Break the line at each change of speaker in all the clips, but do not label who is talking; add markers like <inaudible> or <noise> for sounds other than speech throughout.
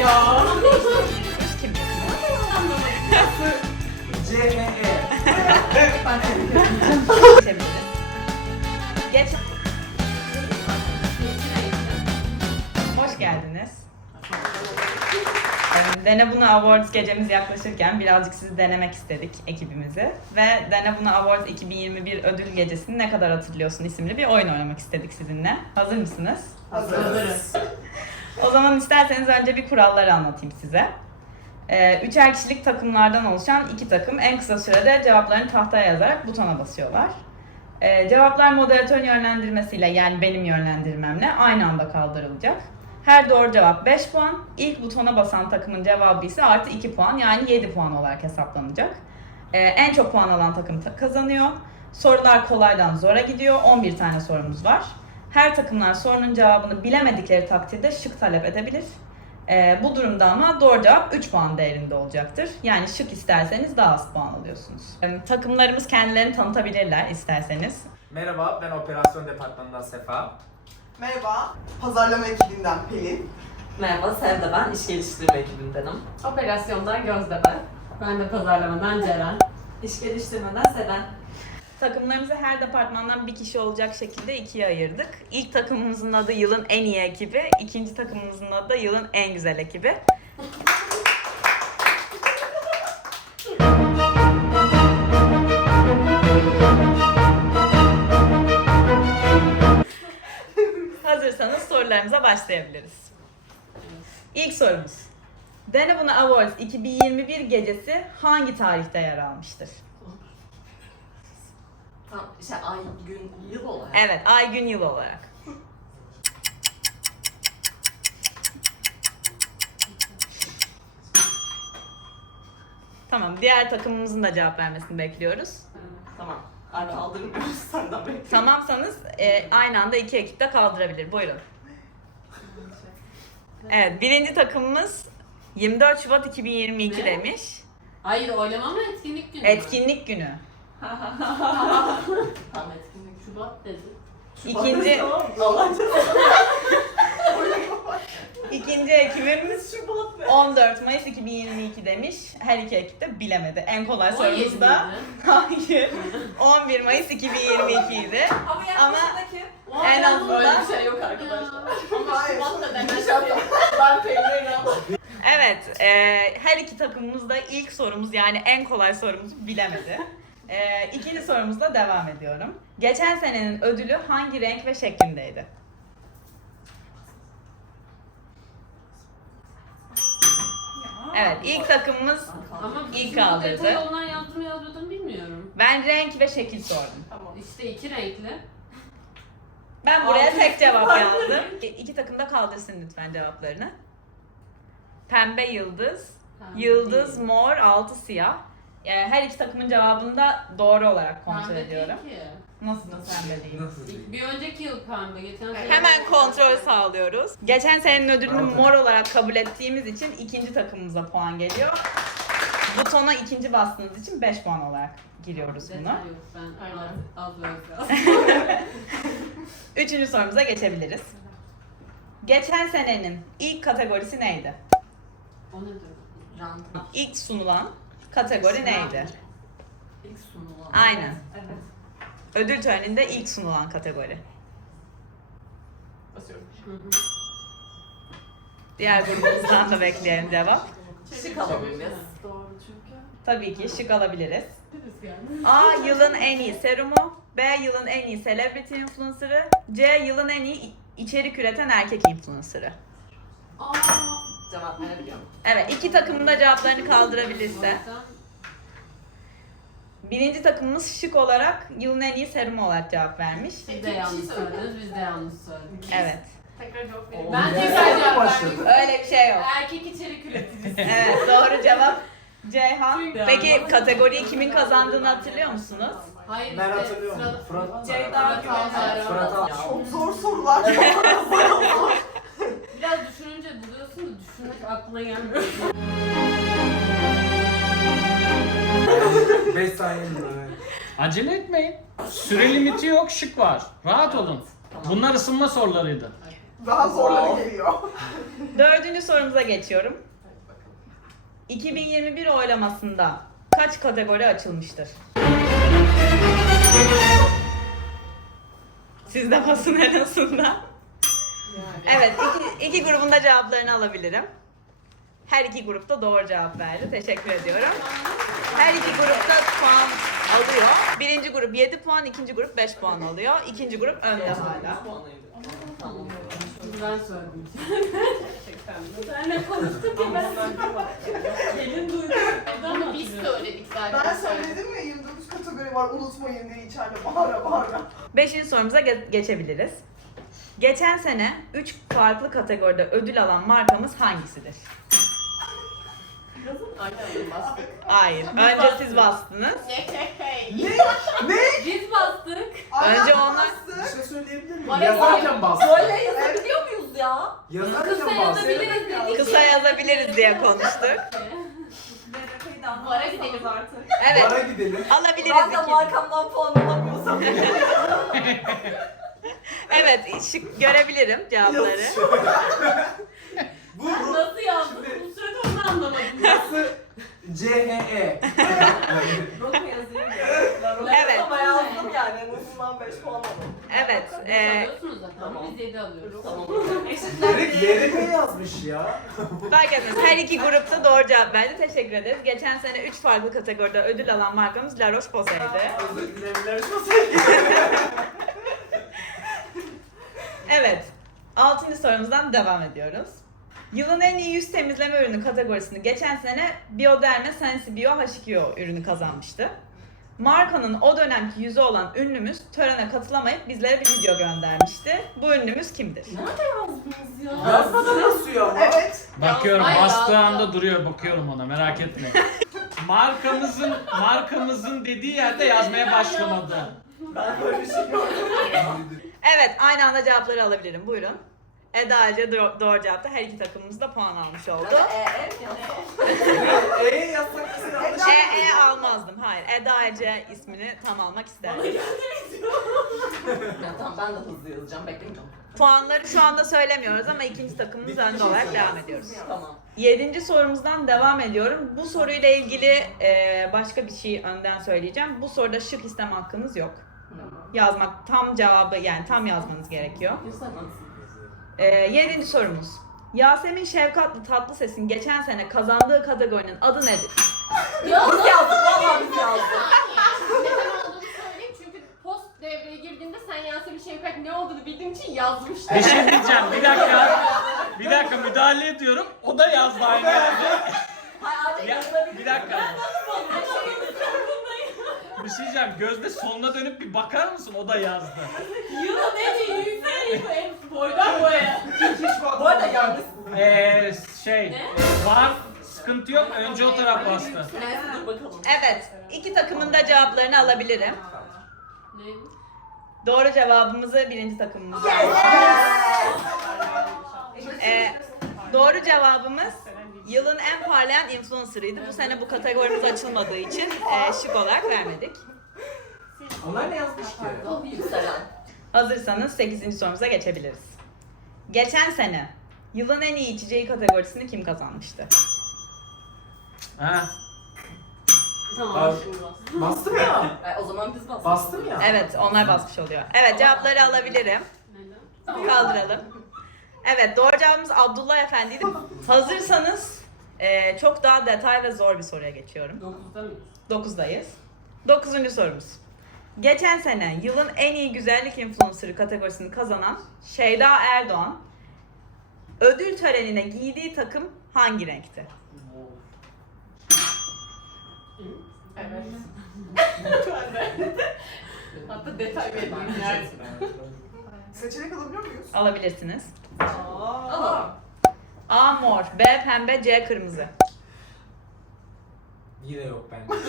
ya.
Geç. Hoş geldiniz. Ee, Dene Bunu Awards gecemiz yaklaşırken birazcık sizi denemek istedik ekibimizi. Ve Dene Bunu Awards 2021 ödül gecesini ne kadar hatırlıyorsun isimli bir oyun oynamak istedik sizinle. Hazır mısınız?
Hazırız.
O zaman isterseniz önce bir kuralları anlatayım size. Ee, üçer kişilik takımlardan oluşan iki takım en kısa sürede cevaplarını tahtaya yazarak butona basıyorlar. Ee, cevaplar moderatörün yönlendirmesiyle yani benim yönlendirmemle aynı anda kaldırılacak. Her doğru cevap 5 puan, ilk butona basan takımın cevabı ise artı 2 puan yani 7 puan olarak hesaplanacak. Ee, en çok puan alan takım ta- kazanıyor. Sorular kolaydan zora gidiyor. 11 tane sorumuz var. Her takımlar sorunun cevabını bilemedikleri takdirde şık talep edebilir. Ee, bu durumda ama doğru cevap 3 puan değerinde olacaktır. Yani şık isterseniz daha az puan alıyorsunuz. Ee, takımlarımız kendilerini tanıtabilirler isterseniz.
Merhaba, ben operasyon departmanından Sefa.
Merhaba. Pazarlama ekibinden Pelin.
Merhaba Sevda ben, iş geliştirme ekibindenim.
Operasyondan Gözde ben. Ben de pazarlamadan Ceren.
İş geliştirmeden Selen.
Takımlarımızı her departmandan bir kişi olacak şekilde ikiye ayırdık. İlk takımımızın adı yılın en iyi ekibi, ikinci takımımızın adı yılın en güzel ekibi. Hazırsanız sorularımıza başlayabiliriz. İlk sorumuz. Dene Bunu Awards 2021 gecesi hangi tarihte yer almıştır?
Tam şey ay, gün, yıl olarak.
Evet, ay gün yıl olarak. Tamam, diğer takımımızın da cevap vermesini bekliyoruz.
Tamam. Ay kaldırmıyoruz <laughs> senden bekliyorum.
Tamamsanız e, aynı anda iki ekip de kaldırabilir. Buyurun. Evet, birinci takımımız 24 Şubat 2022
Ne?
demiş.
Hayır oylama mı etkinlik günü mü?
Etkinlik günü.
Tamam etkinlik Şubat dedi.
İkinci,
Allah <laughs>
ikinci ekibimiz 14 Mayıs 2022 demiş. Her iki ekip de bilemedi. En kolay
17
sorumuz da <laughs> hayır. 11 Mayıs 2022 idi.
Ama
yaklaşık
Ama
En azından-
Öyle bir şey yok arkadaşlar.
Ama Şubat da demez
ben Pelin'e
Evet, e, her iki takımımız da ilk sorumuz yani en kolay sorumuzu bilemedi. E, ikinci sorumuzla devam ediyorum. Geçen senenin ödülü hangi renk ve şeklindeydi? Evet, ilk takımımız
Ama
İlk
şimdi
kaldırdı.
detay olan yazdım yazmadım bilmiyorum.
ben renk ve şekil sordum.
İşte iki renkli.
Ben buraya
Altı
tek cevap yazdım. İki takım da kaldırsın lütfen cevaplarını. Pembe yıldız,
Pembe
yıldız
değil.
mor, altı siyah. Yani her iki takımın cevabını da doğru olarak kontrol
Pembe
ediyorum.
değil ki.
Nasıl nasıl pembe değil?
Nasıl değil?
Bir önceki yıl pembe, geçen sene.
Hemen kontrol sağlıyoruz. Geçen senenin ödülünü
Bravo.
mor olarak kabul ettiğimiz için ikinci takımımıza puan geliyor. Butona ikinci bastığınız için 5 puan olarak giriyoruz
Detay
bunu.
yok ben az, az böyle <laughs>
Üçüncü sorumuza geçebiliriz. Geçen senenin ilk kategorisi neydi?
O nedir?
Rant.
İlk sunulan kategori neydi?
İlk sunulan.
Aynen.
Evet.
Ödül töreninde ilk sunulan kategori.
Basıyorum.
Hı hı.
Diğer grubumuzdan da bekleyelim cevap.
Şık alalım biz.
Doğru çünkü.
Tabii ki şık alabiliriz. A. Yılın en iyi serumu. B. Yılın en iyi celebrity influencer'ı. C. Yılın en iyi içerik üreten erkek influencer'ı.
Aa,
Cevap verebiliyorum.
Evet, iki takımın da cevaplarını kaldırabilirse. Birinci takımımız şık olarak yılın en iyi serumu olarak cevap vermiş.
Siz de yanlış söylediniz, biz de yanlış söyledik.
Evet.
Tekrar cevap
Oo,
Ben
ya.
tekrar cevap verdim.
Öyle bir şey yok.
Erkek içerik üreticisi.
Evet, doğru cevap Ceyhan. Peki kategoriyi kimin kazandığını hatırlıyor musunuz?
Hayır
Ben hatırlıyorum.
sıra-
Fırat.
Ceyda.
Fırat.
Çok zor sorular. <laughs>
da düşünmek aklına gelmiyor.
5 saniye mi?
Acele etmeyin. Süre limiti yok, şık var. Rahat olun. Bunlar ısınma sorularıydı.
Daha zorları geliyor.
Dördüncü sorumuza geçiyorum. 2021 oylamasında kaç kategori açılmıştır? Siz de basın en azından. Evet, iki, iki grubun da cevaplarını alabilirim. Her iki grupta doğru cevap verdi. Teşekkür ediyorum. Her iki grupta puan alıyor. Birinci grup 7 puan, ikinci grup 5 puan alıyor. İkinci grup önde hala.
Ben söyledim. <laughs> Gerçekten. Ben ne konuştuk ki ben? Pelin duydu.
Ama biz söyledik zaten.
Ben söyledim ya 29 kategori var unutmayın diye içeride bağıra bağıra.
Beşinci sorumuza ge- geçebiliriz. Geçen sene 3 farklı kategoride ödül alan markamız hangisidir? Hayır. Önce siz bastınız.
Biz bastık.
Önce onlar-
Bir şey söyleyebilir miyim?
Bana
Yazarken bastım.
Böyle yazabiliyor muyuz ya?
Kısa
Yazarken
yazabiliriz dedik.
Kısa yazabiliriz diye konuştuk.
Bara gidelim.
Evet.
Bara gidelim.
Alabiliriz
Ben de
iki.
markamdan puan alamıyorsam. <laughs>
Evet. Şık görebilirim cevapları. <laughs>
Bu ru-
Nasıl yazdın? Bu sırada onu anlamadım.
Nasıl? CHE.
Roko yazıyor.
Evet.
Ama yazdım yani en azından 5 puan aldım.
Evet. E,
alıyorsunuz zaten.
Tamam.
Biz 7 alıyoruz.
Tamam.
Direkt YRK yazmış ya.
fark etmez. Her iki grupta doğru cevap verdi. Teşekkür ederiz. Geçen sene 3 farklı kategoride ödül alan markamız La Roche-Posay'dı.
Özür dilerim. <laughs>
Evet. Altıncı sorumuzdan devam ediyoruz. Yılın en iyi yüz temizleme ürünü kategorisini geçen sene Bioderma Sensibio H2O ürünü kazanmıştı. Markanın o dönemki yüzü olan ünlümüz törene katılamayıp bizlere bir video göndermişti. Bu ünlümüz kimdir?
Nerede yazdınız ya?
Yazmadan basıyor ama.
Evet.
Bakıyorum
Ay,
bastığı
ya.
anda duruyor bakıyorum ona merak etme. <laughs> markamızın markamızın dediği yerde yazmaya başlamadı.
Ben böyle bir şey görmedim. <laughs>
Evet, aynı anda cevapları alabilirim. Buyurun. Eda Ece do- doğru cevapta her iki takımımız da puan almış oldu.
E, e yazsam.
E <laughs> yazsak yanlış.
E, e almazdım. Hayır. Eda Ece ismini tam almak isterdim.
Ya tamam ben de hızlı yazacağım. Beklemeyeceğim.
Puanları şu anda söylemiyoruz ama ikinci takımımız önde olarak devam ediyoruz.
Tamam.
Yedinci sorumuzdan devam ediyorum. Bu soruyla ilgili e, başka bir şey önden söyleyeceğim. Bu soruda şık isteme hakkınız yok. Yazmak tam cevabı yani tam yazmanız gerekiyor. E, yedinci sorumuz. Yasemin Şefkatli Tatlıses'in geçen sene kazandığı kategorinin adı nedir?
Biz yazdık. Valla biz yazdık.
Neden olduğunu söyleyeyim çünkü post devreye girdiğinde sen Yasemin Şevkat ne olduğunu bildiğim için yazmıştım.
Bir şey diyeceğim bir dakika. Bir dakika müdahale ediyorum. O da yazdı aynı yerde.
Hayır artık
Ya,
yazılabilir.
bir dakika. Bir şey diyeceğim. Gözde soluna dönüp bir bakar mısın? O da yazdı.
Yılan en iyi yüksek en boydan boya.
Bu arada yanlış.
Eee şey var sıkıntı yok. Önce o taraf bastı.
Neyse dur bakalım.
Evet. iki takımın da cevaplarını alabilirim.
Ne?
Doğru cevabımızı birinci takımımız aldı. Ee, doğru cevabımız yılın en parlayan influencer'ıydı. Bu sene bu kategorimiz açılmadığı için e, şık olarak vermedik.
Onlar ne yazmış ki?
Yükselen.
Hazırsanız 8. sorumuza geçebiliriz. Geçen sene yılın en iyi içeceği kategorisini kim kazanmıştı?
Ha.
Tamam
Abi.
şimdi bas.
Bastım ya.
E, o zaman biz bastık.
Bastım ya.
Evet, onlar basmış oluyor. Evet, cevapları alabilirim.
Neden?
Kaldıralım. Evet, doğru cevabımız Abdullah Efendi'ydi. <laughs> Hazırsanız e, çok daha detay ve zor bir soruya geçiyorum.
9'da mıyız?
9'dayız. 9. sorumuz. Geçen sene yılın en iyi güzellik influencer'ı kategorisini kazanan Şeyda Erdoğan ödül törenine giydiği takım hangi renkti?
Evet. <laughs> Hatta detay vereyim yani.
Seçenek alabiliyor muyuz?
Alabilirsiniz.
Ama
A mor, B pembe, C kırmızı.
Yine yok bende. <laughs>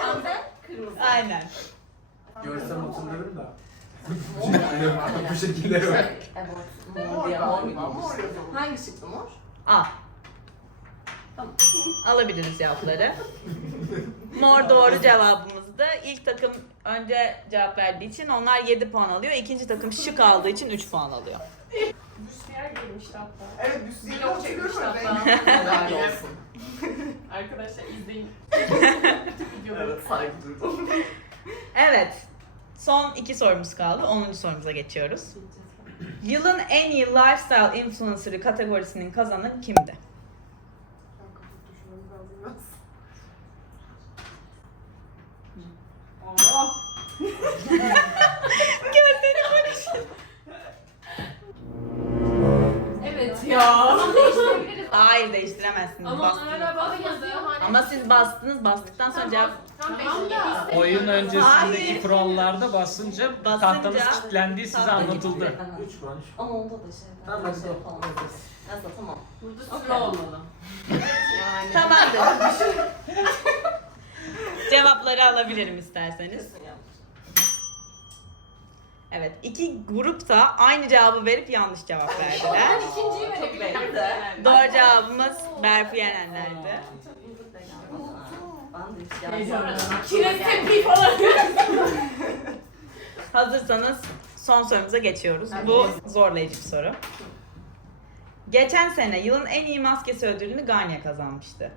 pembe, kırmızı.
Aynen.
Görsem hatırlarım da.
Mor. <laughs>
Bu şekilde yok.
Evet. Mor diye mor?
Mor yazıyor.
Hangi şıktı mor?
A.
Tamam.
Alabiliriz cevapları. Mor doğru cevabımızdı. ilk takım önce cevap verdiği için onlar 7 puan alıyor. İkinci takım şık aldığı için 3 puan alıyor.
Büstiyer girmişti hatta.
Evet
Vlog
hatırlıyorum
çekmişti
öyle.
hatta. <laughs>
Helal olsun.
Arkadaşlar izleyin. <laughs> Videoları.
Evet saygı duydum.
Evet. Son iki sorumuz kaldı. 10. sorumuza geçiyoruz. Yılın en iyi lifestyle influencer'ı kategorisinin kazananı kimdi?
Ya.
Hayır değiştiremezsiniz.
Ama
Bastınız.
hani.
Ama siz bastınız. Bastıktan sonra cevap...
Tam
Tamam da.
Oyun öncesindeki
Hayır.
kurallarda basınca,
Basınca
tahtamız kilitlendiği size
tahta
anlatıldı.
Ama onda da şey.
Tamam,
ben
hadi
şey. Neyse tamam.
Burada
Okey.
süre olmalı.
Yani.
Tamamdır. <laughs> Cevapları alabilirim isterseniz. Evet. iki grup da aynı cevabı verip yanlış cevap verdiler.
Ben ikinciyi verebilirim.
belli.
Doğru cevabımız Berfu
geldim.
Kiraz tepiği falan. <laughs>
Hazırsanız son sorumuza geçiyoruz. Bu zorlayıcı bir soru. Geçen sene yılın en iyi maskesi ödülünü Garnier kazanmıştı.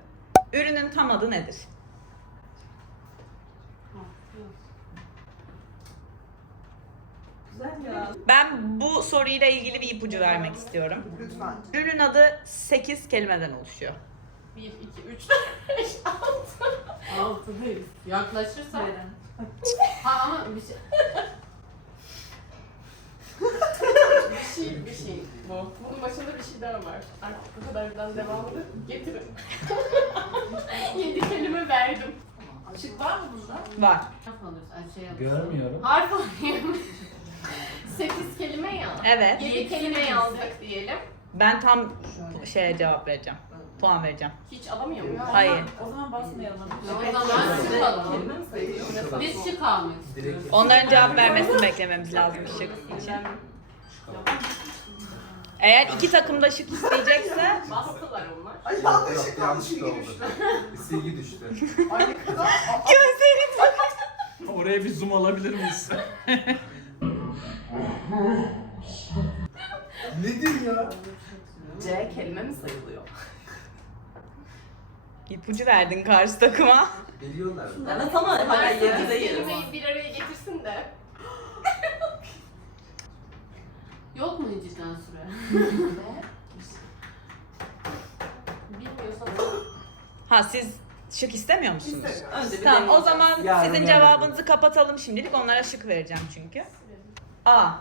Ürünün tam adı nedir? Ben bu soruyla ilgili bir ipucu vermek istiyorum.
Lütfen.
Ürünün adı 8 kelimeden oluşuyor.
1, 2, 3, 5, 6. 6 değil. Yaklaşırsa. Ha ama bir şey. bir şey, bir şey bu. Bunun başında bir şey daha var. Artık bu kadardan devamını getirin. Yedi kelime verdim. Şık var mı bunda?
Var.
Harf. Ay, şey.
Görmüyorum.
Harf alayım.
Evet.
Yedi kelime yazdık diyelim.
Ben tam şeye cevap vereceğim. Puan vereceğim.
Hiç alamıyor muyum?
Hayır.
O zaman basmayalım. O zaman şık alalım. Biz şık almak istiyoruz.
Onların cevap vermesini beklememiz lazım şık için. Eğer iki takım da şık isteyecekse
Bastılar onlar.
Ay yanlışlıkla
yanlış
silgi
da oldu.
düştü.
Silgi <laughs> düştü.
Ay ne kadar... Aa,
Oraya bir zoom alabilir miyiz? <laughs>
Nedir ya?
C kelime mi sayılıyor?
ipucu verdin karşı takıma.
Geliyorlar.
Evet ama hala yedi değil.
kelimeyi bir araya getirsin de.
Yok mu cidden süre?
Bilmiyorsan
Ha siz şık istemiyor musunuz?
Önce bir
Tamam o
deneyeceğim.
zaman
Yarın,
sizin
yarın.
cevabınızı kapatalım şimdilik. Onlara şık vereceğim çünkü. A.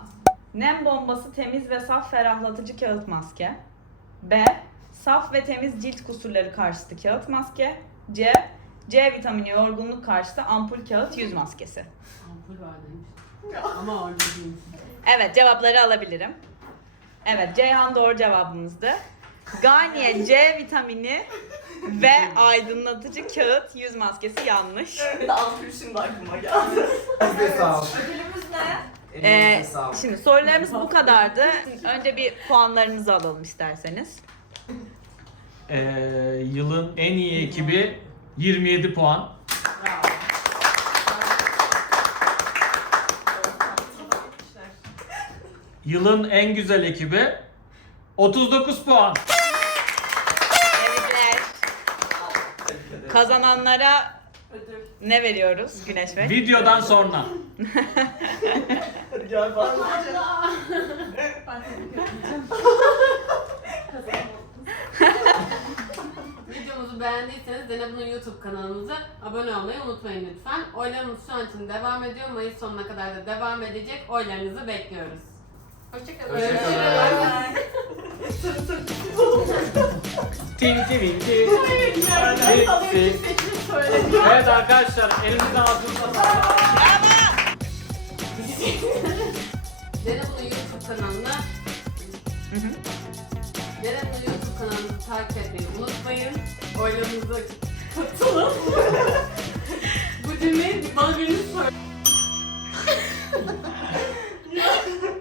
Nem bombası temiz ve saf ferahlatıcı kağıt maske. B. Saf ve temiz cilt kusurları karşıtı kağıt maske. C. C vitamini yorgunluk karşıtı ampul kağıt yüz maskesi.
Ampul vardıymış. Ama orada değil.
Evet cevapları alabilirim. Evet Ceyhan doğru cevabımızdı. Garnier C vitamini ve aydınlatıcı kağıt yüz maskesi yanlış.
De ampul şimdi aklıma geldi.
Size sağ ol.
Ödülümüz ne? Ee, şimdi sorularımız bu kadardı. Önce bir puanlarınızı alalım isterseniz.
Ee, yılın en iyi ekibi 27 puan.
Bravo.
Yılın en güzel ekibi 39 puan.
Tebrikler. Kazananlara ne veriyoruz Güneş Bey?
Videodan sonra. <laughs>
Gel bak.
Videomuzu beğendiyseniz Zeynep'in YouTube kanalımıza abone olmayı unutmayın lütfen. Oylarımız şu an için devam ediyor. Mayıs sonuna kadar da devam edecek. Oylarınızı bekliyoruz.
hoşçakalın.
Hoşçakalın.
Evet arkadaşlar elimizden ağzımıza sağlık.
Kanalına Zeynep'in YouTube kanalını takip etmeyi unutmayın. Oylarınızı katılın. <laughs> Bu cümleyi bana biriniz söyle. <laughs>